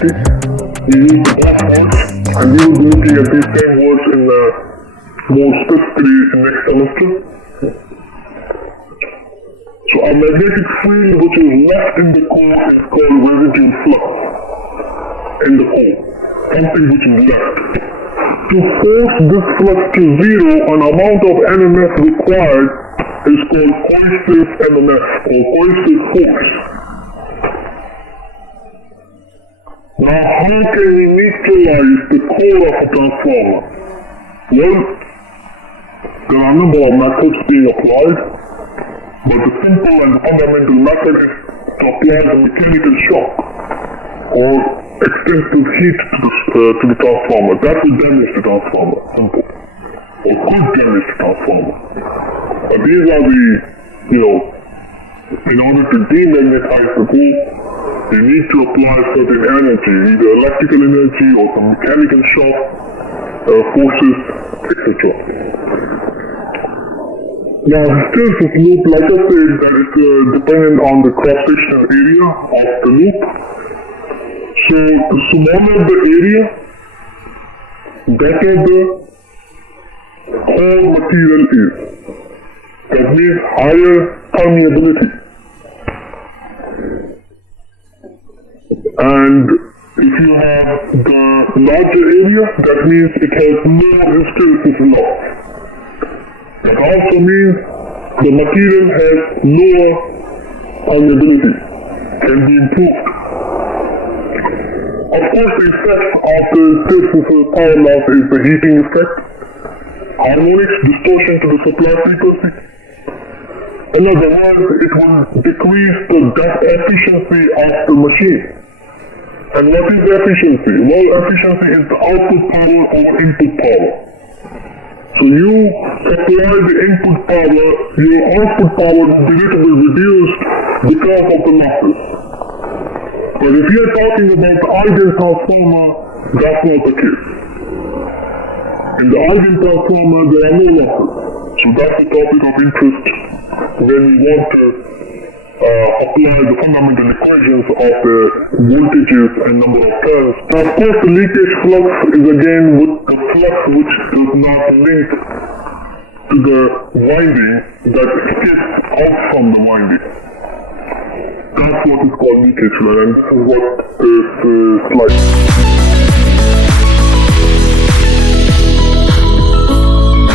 electricity, we use the both words, and we will be looking at these same words in more specifically in next semester. So a magnetic field which is left in the core is called residual flux in the core, something which is left. To force this flux to zero, an amount of MMF required is called coercive MMF or coercive force. Now, how can we neutralize the core of a transformer? Well, there are a number of methods being applied, but the simple and fundamental method is to apply the mechanical shock or extensive heat to the transformer. That will damage the transformer, simple, or could damage the transformer. But these are the, in order to demagnetize the core, you need to apply certain energy, either electrical energy or some mechanical shock, forces, etc. Now, hysteresis loop, like I said, that is dependent on the cross-sectional area of the loop. So, the smaller the area, better the core material is. That means higher permeability. And if you have the larger area, that means it has more hysteresis loss. That also means the material has lower permeability, can be improved. Of course, the effect of the hysteresis power loss is the heating effect, harmonics, distortion to the supply frequency. In other words, it will decrease the efficiency of the machine. And what is efficiency? Well, efficiency is the output power over input power. So you supply the input power, your output power will be reduced because of the losses. But if you are talking about the ideal transformer, that's not the case. In the ideal transformer, there are no losses. So that's the topic of interest when we want to apply the fundamental equations of the voltages and number of turns. Now, of course, the leakage flux is again with the flux which does not link to the winding that escapes out from the winding. That's what is called leakage, and this is what this slide.